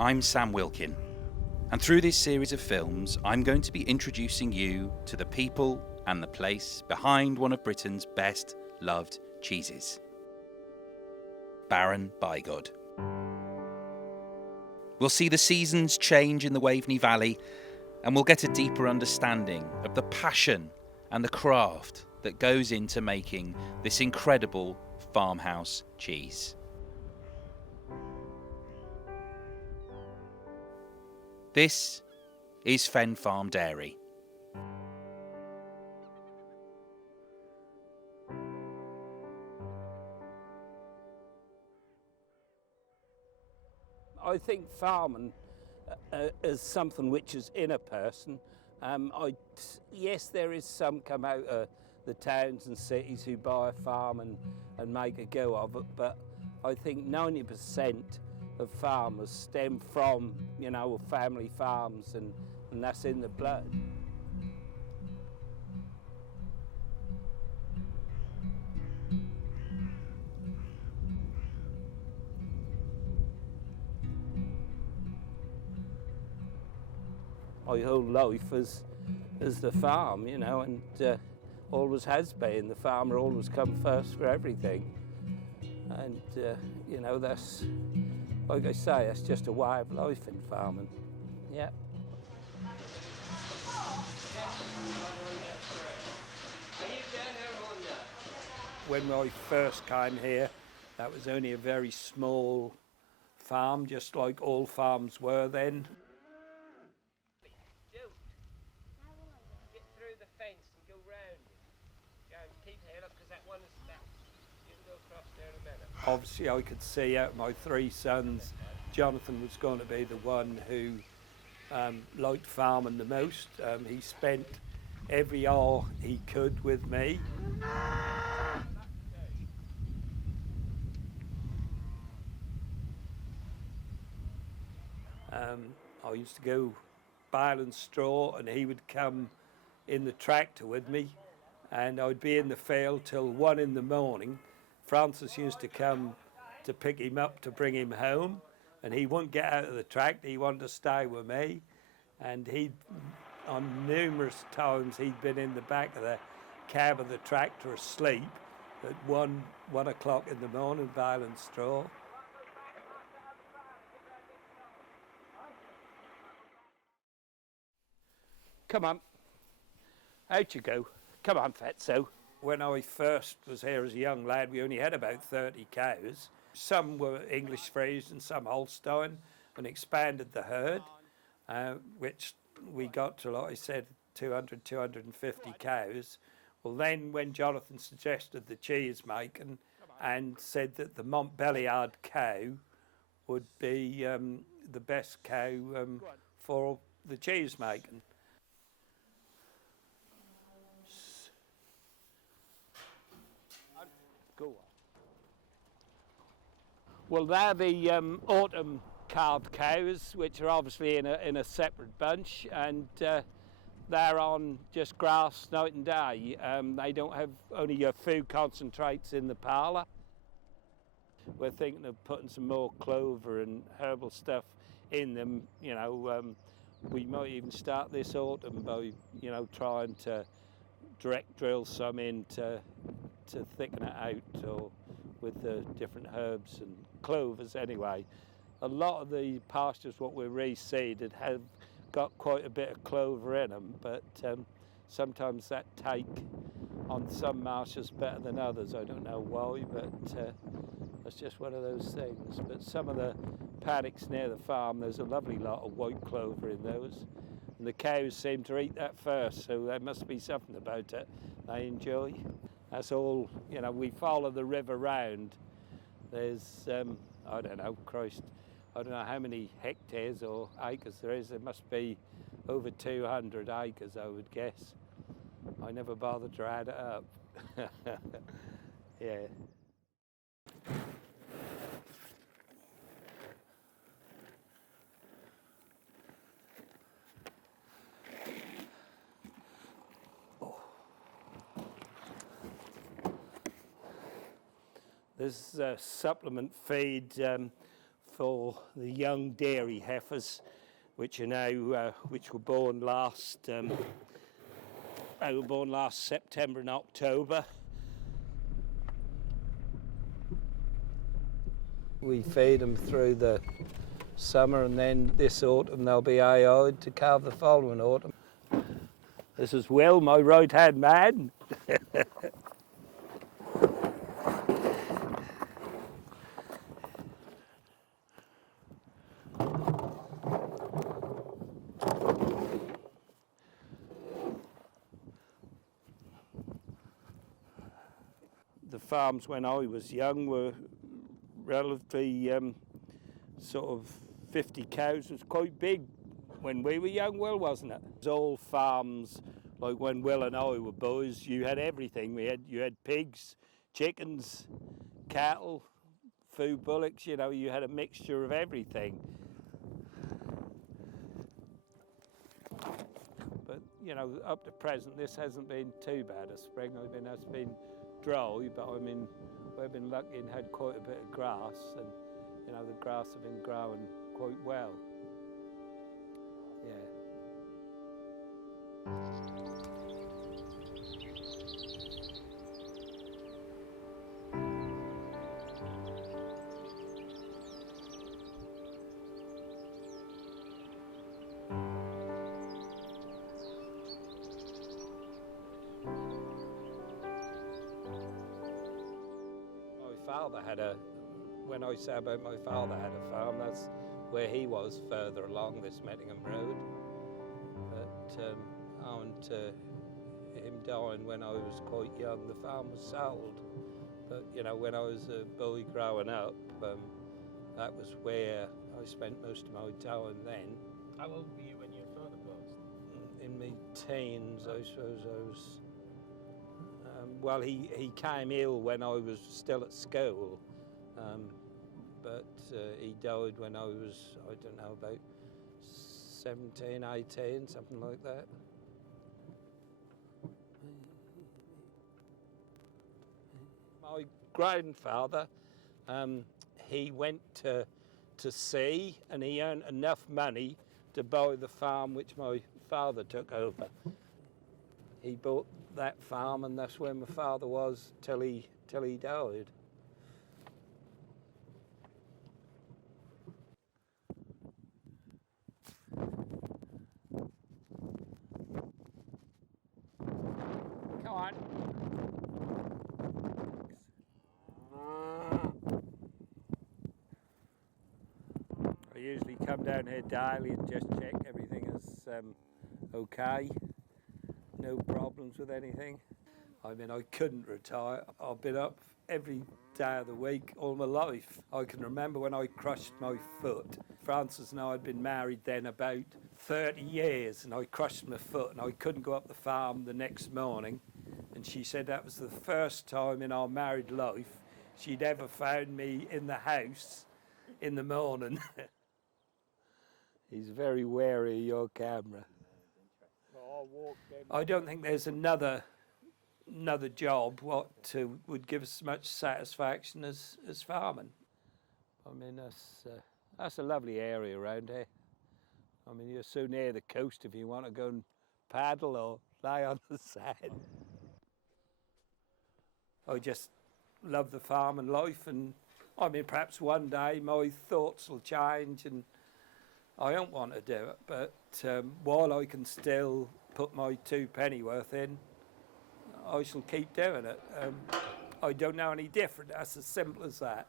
I'm Sam Wilkin, and through this series of films, I'm going to be introducing you to the people and the place behind one of Britain's best loved cheeses, Baron Bigod. We'll see the seasons change in the Waveney Valley, and we'll get a deeper understanding of the passion and the craft that goes into making this incredible farmhouse cheese. This is Fen Farm Dairy. I think farming is something which is in a person. Yes, there is some come out of the towns and cities who buy a farm and make a go of it, but I think 90% of farmers stem from, family farms, and that's in the blood. My whole life is the farm, and always has been. The farmer always come first for everything. And, that's, like I say, that's just a way of life in farming. Yeah. When I first came here, that was only a very small farm, just like all farms were then. Get through the fence and go round it. Keep here, look, because that one is that. You can go across there in a minute. Obviously, I could see out of my three sons, Jonathan was going to be the one who liked farming the most. He spent every hour he could with me. I used to go baling straw, and he would come in the tractor with me, and I'd be in the field till 1 in the morning. Francis used to come to pick him up to bring him home, and he wouldn't get out of the tractor. He wanted to stay with me, and on numerous times he'd been in the back of the cab of the tractor asleep at 1 o'clock in the morning baling straw. Come on, out you go. Come on, Fatso. When I first was here as a young lad, we only had about 30 cows. Some were English Friesian, some Holstein, and expanded the herd, which we got to, like I said, 200, 250 cows. Well, then when Jonathan suggested the cheese making and said that the Montbéliard cow would be the best cow for the cheese making. Well, they're the autumn calved cows, which are obviously in a separate bunch, and they're on just grass night and day. They don't have only your food concentrates in the parlour. We're thinking of putting some more clover and herbal stuff in them. We might even start this autumn by, trying to direct drill some in to thicken it out, or with the different herbs and clovers anyway. A lot of the pastures what we're reseeded have got quite a bit of clover in them, but sometimes that take on some marshes better than others. I don't know why, but that's just one of those things. But some of the paddocks near the farm, there's a lovely lot of white clover in those, and the cows seem to eat that first, so there must be something about it they enjoy. That's all, we follow the river round. There's, I don't know, I don't know how many hectares or acres there is. There must be over 200 acres, I would guess. I never bothered to add it up. Yeah. This is a supplement feed for the young dairy heifers, which are now which were born last September and October. We feed them through the summer, and then this autumn they'll be AI'd to calve the following autumn. This is Will, my right-hand man. The farms when I was young were relatively sort of 50 cows was quite big when we were young, Will, wasn't it? It was all farms, like when Will and I were boys, you had everything. You had pigs, chickens, cattle, food bullocks, you know, you had a mixture of everything. But, you know, up to present, this hasn't been too bad a spring. I mean, it's been dry, but I mean, we've been lucky and had quite a bit of grass, and, you know, the grass have been growing quite well. Yeah. Father had when I say about my father had a farm, that's where he was further along this Mettingham Road. But on to him dying when I was quite young, the farm was sold. But you know, when I was a boy growing up, that was where I spent most of my time then. How old were you when your father passed? In my teens, I suppose I was. Well, he came ill when I was still at school, but he died when I was, I don't know, about 17, 18, something like that. My grandfather, he went to sea, and he earned enough money to buy the farm which my father took over. He bought that farm, and that's where my father was till he died. Come on. I usually come down here daily and just check everything is okay. No problems with anything. I mean, I couldn't retire. I've been up every day of the week all my life. I can remember when I crushed my foot. Frances and I had been married then about 30 years, and I crushed my foot and I couldn't go up the farm the next morning. And she said that was the first time in our married life she'd ever found me in the house in the morning. He's very wary of your camera. I don't think there's another job what would give us as much satisfaction as farming. I mean, that's a lovely area around here. I mean, you're so near the coast if you want to go and paddle or lie on the sand. I just love the farming life, and I mean, perhaps one day my thoughts will change and I don't want to do it, but while I can still put my 2 pennyworth in, I shall keep doing it. I don't know any different. That's as simple as that.